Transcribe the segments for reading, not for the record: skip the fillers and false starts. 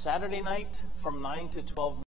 Saturday night from 9 to 12,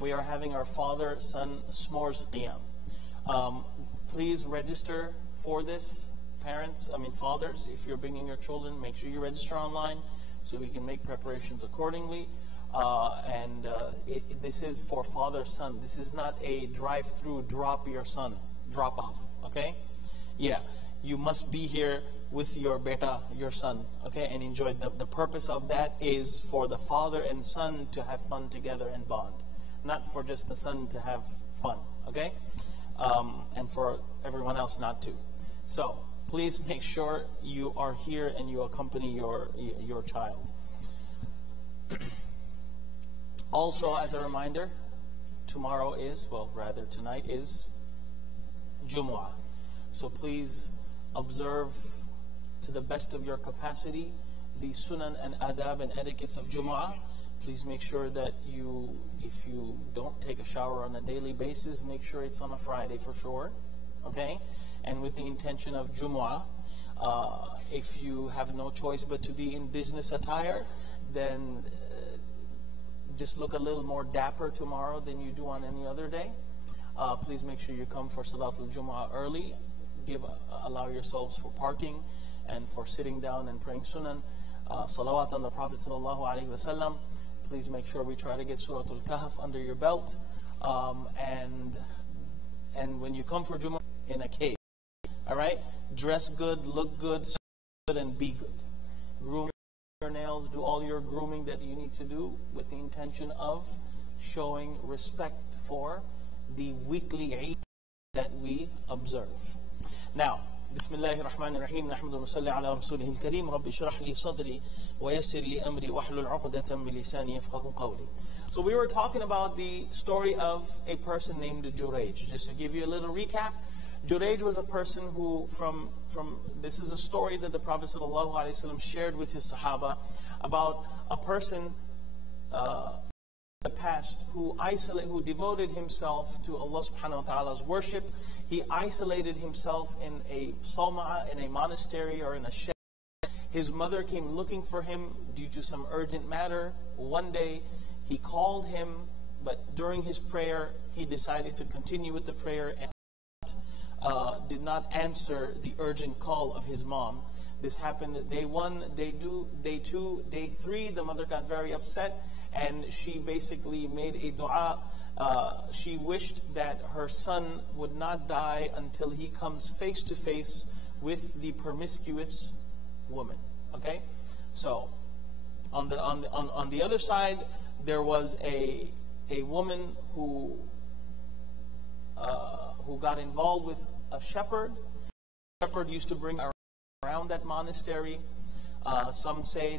we are having our father-son s'mores qiyam. Please register for this. Fathers, if you're bringing your children, make sure you register online so we can make preparations accordingly. This is for father-son. This is not a drive-through, drop off, okay? Yeah, you must be here with your beta, your son, okay, and enjoy. The purpose of that is for the father and son to have fun together and bond, not for just the son to have fun, okay? And for everyone else not to. So, please make sure you are here and you accompany your child. Also, as a reminder, tonight is Jumu'ah. So please observe to the best of your capacity the sunan and adab and etiquettes of Jumu'ah. Please make sure that if you don't take a shower on a daily basis, make sure it's on a Friday for sure, okay? And with the intention of Jumu'ah, if you have no choice but to be in business attire, then just look a little more dapper tomorrow than you do on any other day. Please make sure you come for Salatul Jumu'ah early. Allow yourselves for parking and for sitting down and praying sunan. Salawat on the Prophet sallallahu alaihi wasallam. Please make sure we try to get Suratul Kahf under your belt. And when you come for Jumu'ah, in a cave. Alright? Dress good, look good, and be good. Groom your nails, do all your grooming that you need to do with the intention of showing respect for the weekly Eid that we observe. Now, Bismillahir Rahmanir Rahim. Nahmadu wa salli ala rasulihil kareem. Rabbi shrah li sadri wa yassir li amri wahlul 'uqdatan min lisani yafqahu qawli. So we were talking about the story of a person named Jurayj. Just to give you a little recap, Jurayj was a person who, this is a story that the Prophet ﷺ shared with his Sahaba about a person in the past who devoted himself to Allah subhanahu wa ta'ala's worship. He isolated himself in a sawma'a, in a monastery or in a shed. His mother came looking for him due to some urgent matter. One day he called him, but during his prayer he decided to continue with the prayer and did not answer the urgent call of his mom. This happened day 1, day 2, day 2, day 3. The mother got very upset and she basically made a dua. She wished that her son would not die until he comes face to face with the promiscuous woman. Okay? So, on the other side, there was a woman who got involved with a shepherd. The shepherd used to bring around that monastery. Some say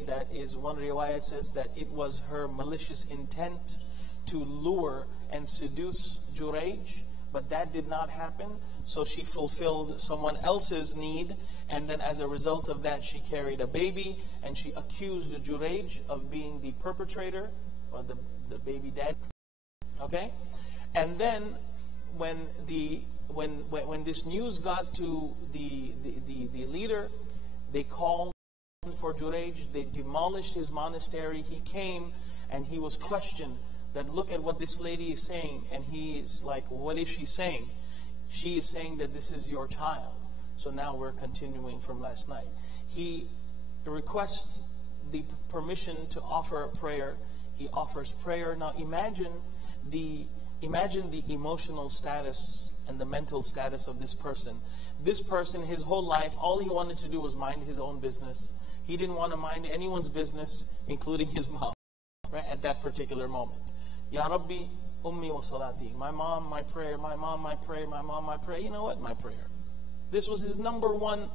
one riwayah says that it was her malicious intent to lure and seduce Jurayj, but that did not happen. So she fulfilled someone else's need, and then as a result of that, she carried a baby, and she accused Jurayj of being the perpetrator, or the baby dad. Okay? And then when this news got to the leader, they called for Jurayj. They demolished his monastery. He came and he was questioned that look at what this lady is saying. And he's like, what is she saying? She is saying that this is your child. So now we're continuing from last night. He requests the permission to offer a prayer. He offers prayer. Now imagine the emotional status and the mental status of this person. This person, his whole life, all he wanted to do was mind his own business. He didn't want to mind anyone's business, including his mom, right, at that particular moment. Ya Rabbi, Ummi wa Salati. My mom, my prayer. My mom, my prayer. My mom, my prayer. You know what? My prayer. This was his number one.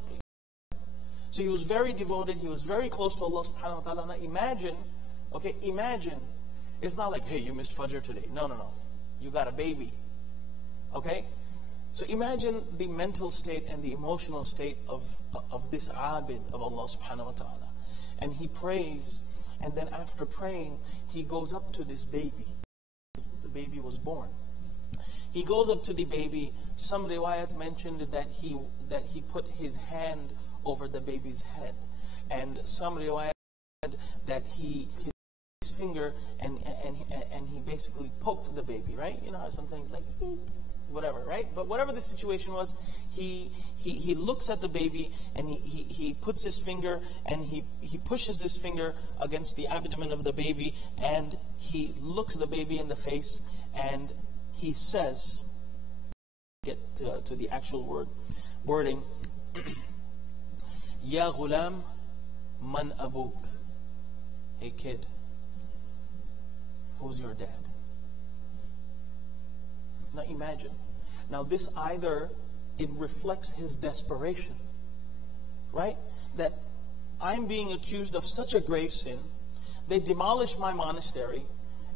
So he was very devoted. He was very close to Allah subhanahu wa ta'ala. Now imagine, it's not like, hey, you missed Fajr today. No. You got a baby. Okay? So imagine the mental state and the emotional state of this abid of Allah subhanahu wa ta'ala. And he prays, and then after praying, he goes up to this baby. The baby was born. He goes up to the baby. Some riwayat mentioned that he put his hand over the baby's head. And some riwayat that his finger basically poked the baby, right? You know how some things like, whatever, right? But whatever the situation was, he looks at the baby and he puts his finger and he pushes his finger against the abdomen of the baby and he looks the baby in the face and he says, get to the actual wording, Ya ghulam man abuk. Hey kid, who's your dad? Now imagine. Now this either it reflects his desperation, right? That I'm being accused of such a grave sin. They demolished my monastery.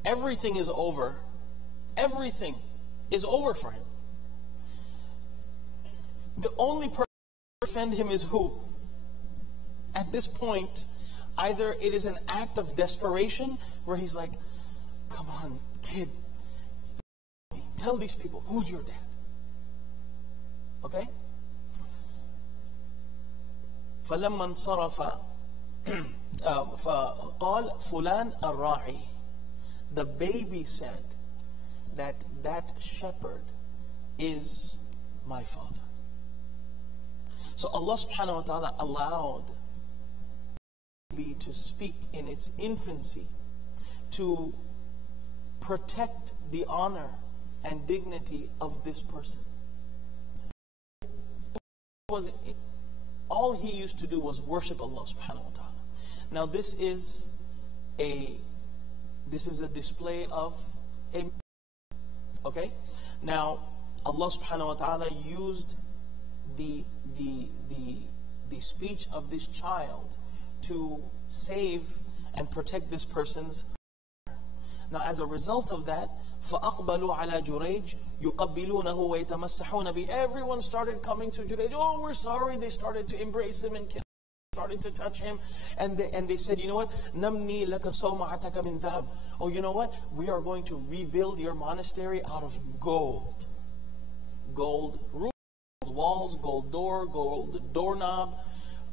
Everything is over. Everything is over for him. The only person who can defend him is who? At this point, either it is an act of desperation where he's like, come on, kid, tell these people, who's your dad? Okay? فَلَمَّا انصَرَفَ فَقَالَ فُلَانَ الرَّاعِي. The baby said that shepherd is my father. So Allah subhanahu wa ta'ala allowed the baby to speak in its infancy to protect the honor and dignity of this person. All he used to do was worship Allah subhanahu wa ta'ala. Now this is a display of a, okay? Now Allah subhanahu wa ta'ala used the speech of this child to save and protect this person's. Now as a result of that, فَأَقْبَلُوا عَلَى جُرَيْجٍ يُقَبِّلُونَهُ وَيَتَمَسَّحُونَ بِهِ. Everyone started coming to Jurayj. Oh, we're sorry. They started to embrace him and kiss him, started to touch him. And they said, you know what? نَمْنِي لَكَ صَوْمَعَتَكَ مِنْ ذَهَبٍ. Oh, you know what? We are going to rebuild your monastery out of gold. Gold roof, gold walls, gold door, gold doorknob,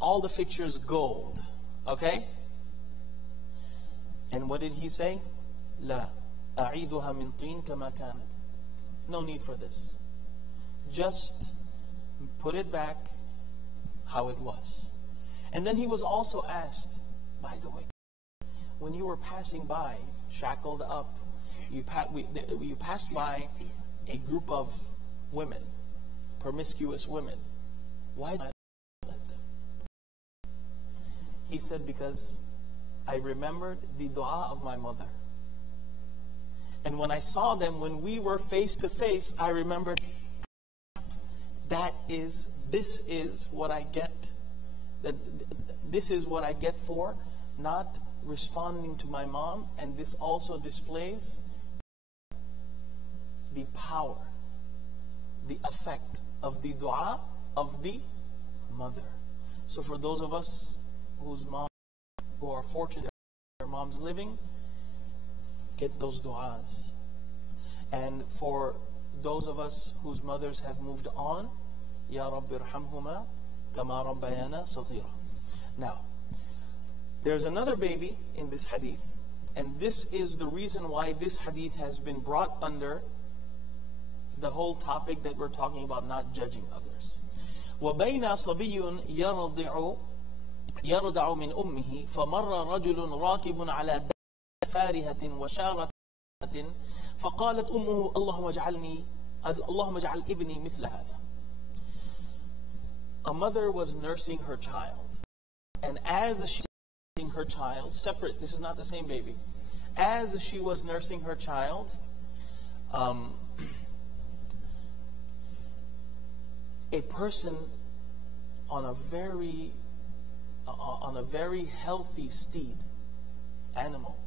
all the fixtures gold. Okay? And what did he say? لا أعيدها من طين كما كانت. No need for this. Just put it back how it was. And then he was also asked, by the way, when you were passing by, shackled up, you passed by a group of women, promiscuous women. Why did I let them? He said, because I remembered the dua of my mother. And when I saw them, when we were face to face, I remembered this is what I get. This is what I get for not responding to my mom. And this also displays the power, the effect of the dua of the mother. So for those of us who are fortunate their mom's living, get those du'as. And for those of us whose mothers have moved on, Ya Rabbi irhamhuma kama rabbayana saghira. Now, there's another baby in this hadith, and this is the reason why this hadith has been brought under the whole topic that we're talking about, not judging others. وَبَيْنَ صَبِيٌّ يَرْضَعُ مِنْ أُمِّهِ فَمَرَّ رَجُلٌ رَاكِبٌ عَلَى فارهة وشارة فقالت أمه اللهم اجعل ابني مثل هذا. A mother was nursing her child, and as she was nursing her child, separate, this is not the same baby, as she was nursing her child, a person on a very healthy steed, animal,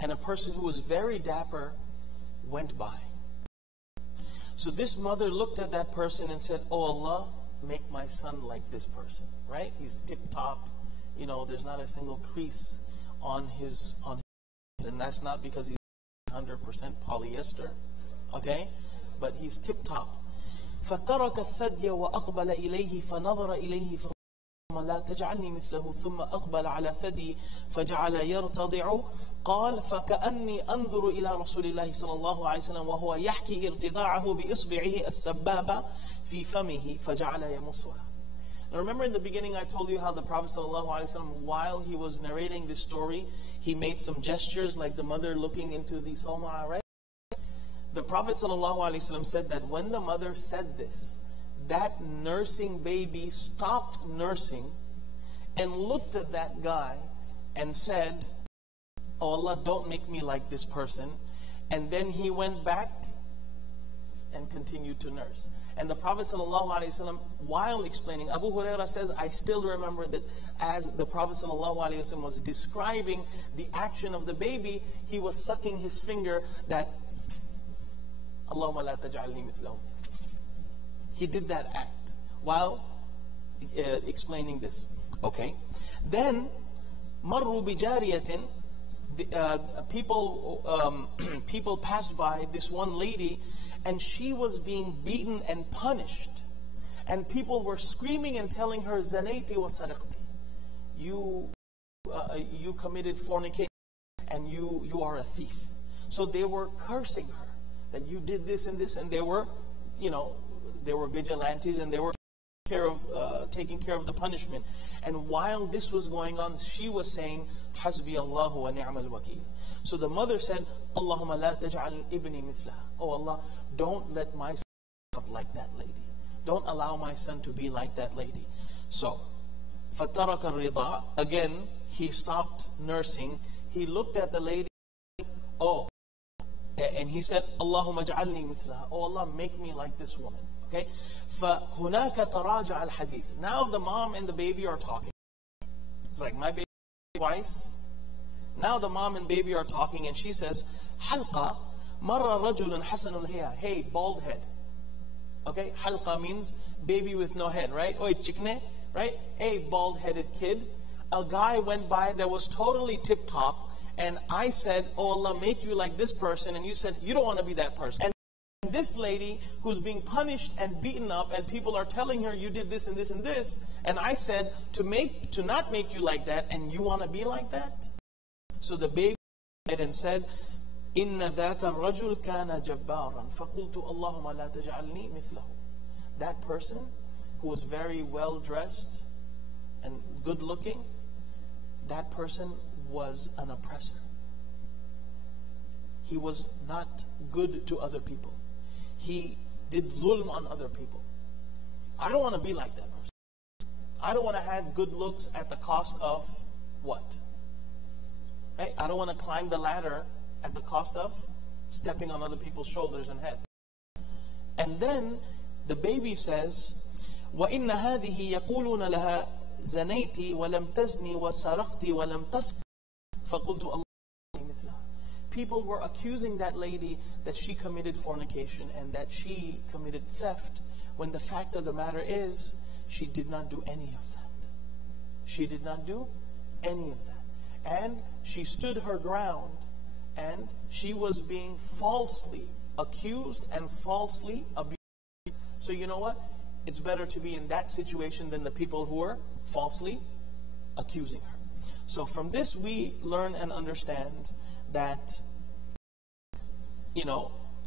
and a person who was very dapper went by. So this mother looked at that person and said, oh Allah, make my son like this person, right? He's tip-top, you know, there's not a single crease on his, and that's not because he's 100% polyester, okay? But he's tip-top. فَتَرَكَ الثَّدْيَ وَأَقْبَلَ إِلَيْهِ فَنَظَرَ إِلَيْهِ لا تجعلني مثله ثم أقبل على ثدي فجعل يرتضع قال فكأني أنظر إلى رسول الله صلى الله عليه وسلم وهو يحكي ارتضاعه بإصبعه السبابة في فمه فجعل يمصها. Now remember in the beginning I told you how the Prophet ﷺ, while he was narrating this story, he made some gestures like the mother looking into the sawma'a, right? The Prophet ﷺ said that when the mother said this, that nursing baby stopped nursing and looked at that guy and said, "Oh Allah, don't make me like this person." And then he went back and continued to nurse. And the Prophet ﷺ, while explaining, Abu Hurairah says, I still remember that as the Prophet ﷺ was describing the action of the baby, he was sucking his finger that, Allahumma la taj'alni mithlahu. He did that act while explaining this. Okay. Then, marru bijariyatin, people passed by this one lady, and she was being beaten and punished. And people were screaming and telling her, Zanayti wa saraqti. You committed fornication and you are a thief. So they were cursing her that you did this and this, and they were vigilantes and they were taking care of the punishment. And while this was going on, she was saying, Hasbi Allahu wa ni'mal wakil. So the mother said, Allahumma la taj'al ibni mithlaha. Oh Allah, don't let my son be like that lady. Don't allow my son to be like that lady. So, فَتَرَكَ الرِّضَاء. Again, he stopped nursing. He looked at the lady. Oh, and he said, Allahumma ja'alni mithlaha. Oh Allah, make me like this woman. Okay? فَهُنَاكَ تَرَاجَعَ الْحَدِيث. Now the mom and the baby are talking. It's like, my baby twice. Now the mom and baby are talking, and she says, حَلْقَ مَرَّ رَجُلٌ حَسَنُ الْهِيَا. Hey, bald head. Okay? Halqa means baby with no head, right? Oi, chikne, right? Hey, bald-headed kid. A guy went by that was totally tip-top, and I said, oh Allah, make you like this person, and you said, you don't want to be that person. And this lady who's being punished and beaten up, and people are telling her, you did this and this and this, and I said, to not make you like that, and you want to be like that? So the baby and said, إِنَّ ذَاكَ الرَّجُلْ كَانَ جَبَّارًا فَقُلْتُ اللَّهُمَّ لَا تَجْعَلْنِي مِثْلَهُ. That person who was very well dressed and good looking, that person was an oppressor. He was not good to other people. He did zulm on other people. I don't want to be like that person. I don't want to have good looks at the cost of what? Right? I don't want to climb the ladder at the cost of stepping on other people's shoulders and head. And then the baby says, وَإِنَّ هَذِهِ يَقُولُونَ لَهَا زَنَيْتِ وَلَمْ تَزْنِي وَسَرَقْتِ وَلَمْ تَسْرِقْ فَقُلْتُ اللَّهُ مِثْلَهَا. People were accusing that lady that she committed fornication and that she committed theft, when the fact of the matter is, she did not do any of that. She did not do any of that. And she stood her ground, and she was being falsely accused and falsely abused. So you know what? It's better to be in that situation than the people who are falsely accusing her. So from this we learn and understand that,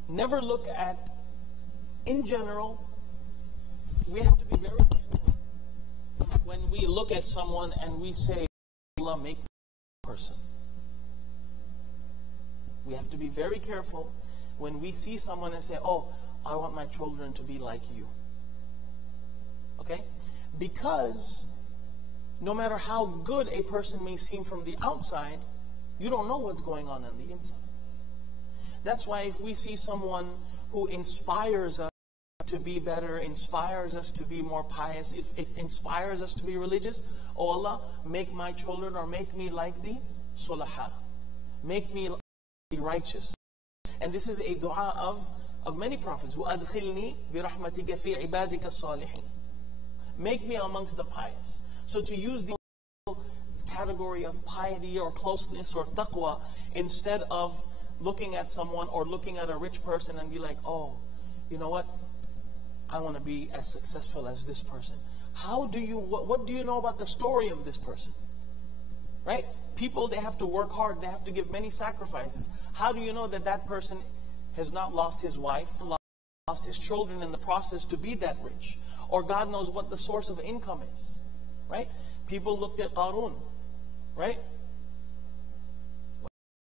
never look at, in general, we have to be very careful when we look at someone and we say, Allah, make this person. We have to be very careful when we see someone and say, oh, I want my children to be like you. Okay? Because no matter how good a person may seem from the outside, you don't know what's going on the inside. That's why if we see someone who inspires us to be better, inspires us to be more pious, it inspires us to be religious, oh Allah, make my children or make me like the sulaha. Make me be righteous. And this is a dua of many prophets. وَأَدْخِلْنِي بِرَحْمَتِكَ فِي عِبَادِكَ الصَّالِحِينَ. Make me amongst the pious. So to use the category of piety or closeness or taqwa, instead of looking at someone or looking at a rich person and be like, oh, you know what? I want to be as successful as this person. what do you know about the story of this person? Right? People, they have to work hard. They have to give many sacrifices. How do you know that that person has not lost his wife, lost his children in the process to be that rich? Or God knows what the source of income is. Right? People looked at Qarun. Right?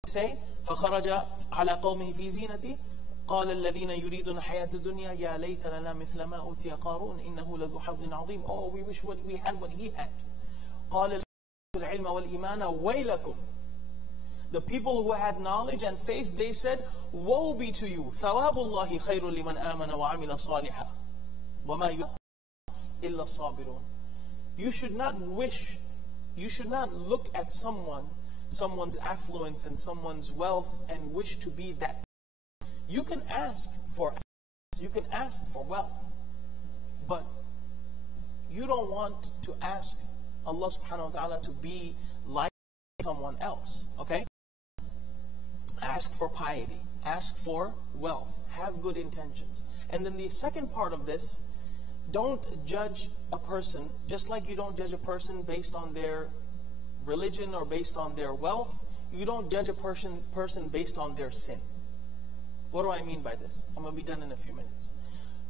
Say, فَخَرَجَ عَلَى قَوْمِهِ فِي زِينَتِهِ قال الذين يريدون حياة الدنيا يا ليت لنا مثل ما أوتي قارون إنه لذو حظ عظيم. Oh, we wish we had what he had. قال العلم والإيمان ويلكم. The people who had knowledge and faith, they said, woe be to you. ثواب الله خير لمن آمن وعمل صالحا وما إلا الصابرون. You should not look at someone's affluence and someone's wealth and wish to be that. You can ask for wealth, but you don't want to ask Allah subhanahu wa ta'ala to be like someone else, okay? Ask for piety, ask for wealth, have good intentions. And then the second part of this, don't judge a person just like you don't judge a person based on their religion or based on their wealth. You don't judge a person based on their sin. What do I mean by this? I'm going to be done in a few minutes.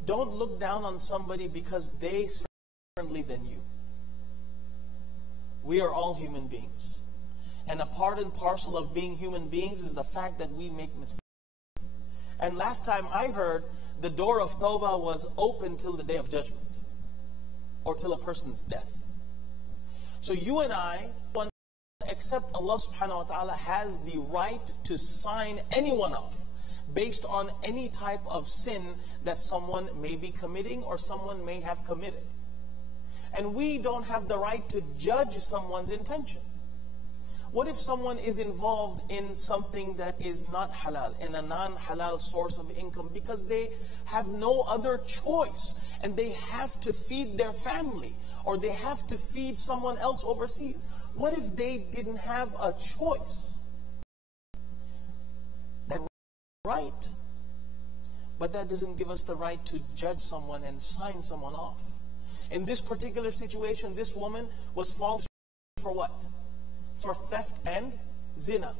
Don't look down on somebody because they sin differently than you. We are all human beings. And a part and parcel of being human beings is the fact that we make mistakes. And last time I heard, the door of Tawbah was open till the day of judgment. Or till a person's death. So you and I, except Allah subhanahu wa ta'ala has the right to sign anyone off based on any type of sin that someone may be committing or someone may have committed. And we don't have the right to judge someone's intention. What if someone is involved in something that is not halal, in a non-halal source of income, because they have no other choice and they have to feed their family or they have to feed someone else overseas? What if they didn't have a choice? That's right. But that doesn't give us the right to judge someone and sign someone off. In this particular situation, this woman was false for what? For theft and zina.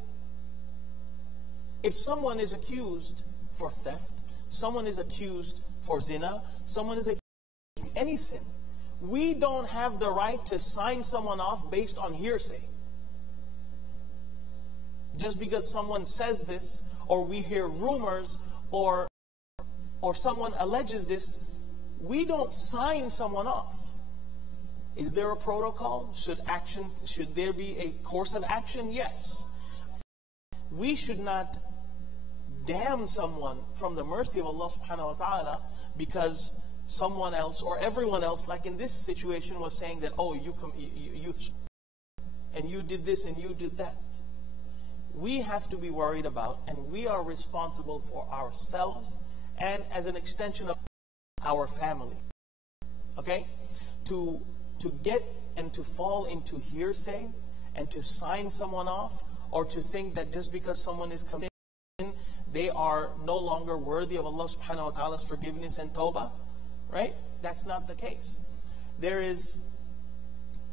If someone is accused for theft, someone is accused for zina, someone is accused of any sin, we don't have the right to sign someone off based on hearsay. Just because someone says this, or we hear rumors, or someone alleges this, we don't sign someone off. Is there a protocol? Should there be a course of action? Yes. We should not damn someone from the mercy of Allah subhanahu wa ta'ala because someone else or everyone else, like in this situation, was saying that, oh, you and you did this and you did that. We have to be worried about, and we are responsible for ourselves and as an extension of our family. Okay? To get and to fall into hearsay and to sign someone off, or to think that just because someone is coming in, they are no longer worthy of Allah subhanahu wa ta'ala's forgiveness and tawbah, right? That's not the case. There is,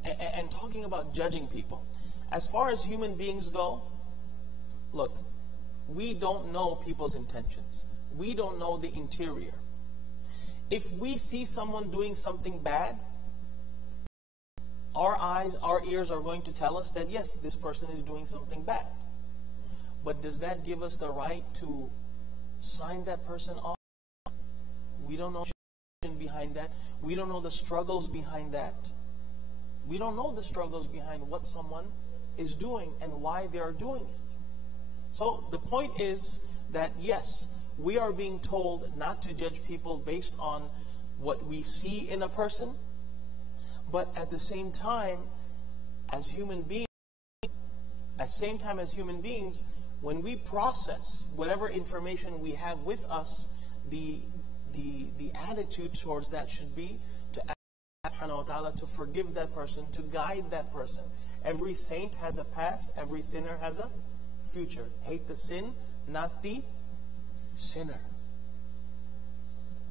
and talking about judging people, as far as human beings go, look, we don't know people's intentions. We don't know the interior. If we see someone doing something bad, our eyes, our ears are going to tell us that yes, this person is doing something bad. But does that give us the right to sign that person off? We don't know behind that. We don't know the struggles behind that. We don't know the struggles behind what someone is doing and why they are doing it. So the point is that yes, we are being told not to judge people based on what we see in a person, but at the same time, as human beings, when we process whatever information we have with us, the attitude towards that should be to ask Allah subhanahu wa ta'ala to forgive that person, to guide that person. Every saint has a past, every sinner has a future. Hate the sin, not the sinner.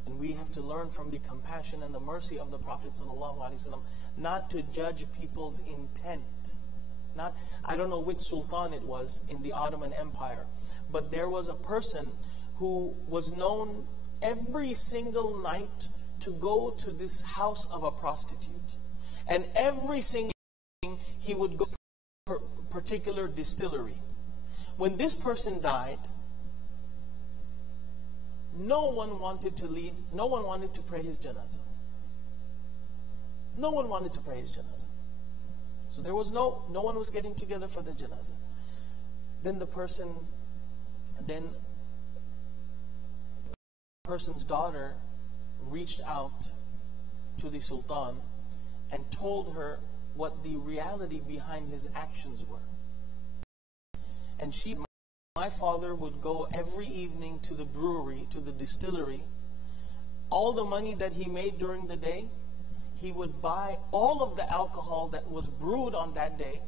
And we have to learn from the compassion and the mercy of the Prophet ﷺ not to judge people's intent. I don't know which sultan it was in the Ottoman Empire, but there was a person who was known every single night to go to this house of a prostitute. And every single evening he would go to a particular distillery. When this person died, no one wanted to pray his janazah. No one wanted to pray his janazah. So there was no one was getting together for the janazah. Then the person's daughter reached out to the sultan and told her what the reality behind his actions were. And my father would go every evening to the brewery, to the distillery. All the money that he made during the day, he would buy all of the alcohol that was brewed on that day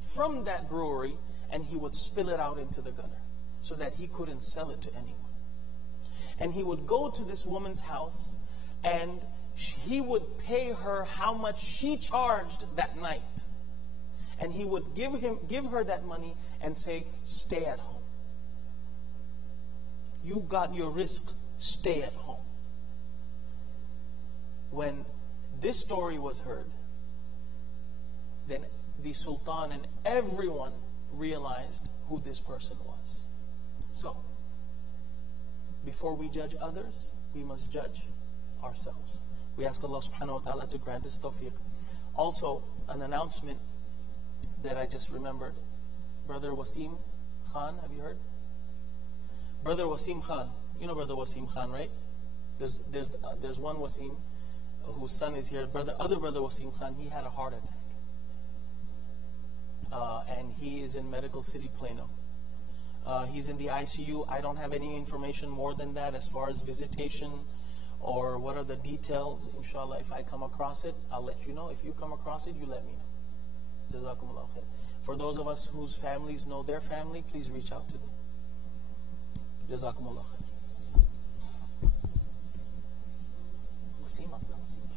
from that brewery, and he would spill it out into the gutter so that he couldn't sell it to anyone. And he would go to this woman's house, and he would pay her how much she charged that night. And he would give her that money and say, stay at home. You got your risk, stay at home. When this story was heard, then the sultan and everyone realized who this person was. So, before we judge others, we must judge ourselves. We ask Allah subhanahu wa ta'ala to grant us tawfiq. Also, an announcement that I just remembered. Brother Wasim Khan, have you heard? Brother Wasim Khan. You know Brother Wasim Khan, right? There's one Wasim whose son is here. Other brother Wasim Khan, he had a heart attack. And he is in Medical City, Plano. He's in the ICU. I don't have any information more than that as far as visitation or what are the details. Inshallah, if I come across it, I'll let you know. If you come across it, you let me know. Jazakumullah khair. For those of us whose families know their family, please reach out to them. Jazakumullah khair. Wasim, Wasim.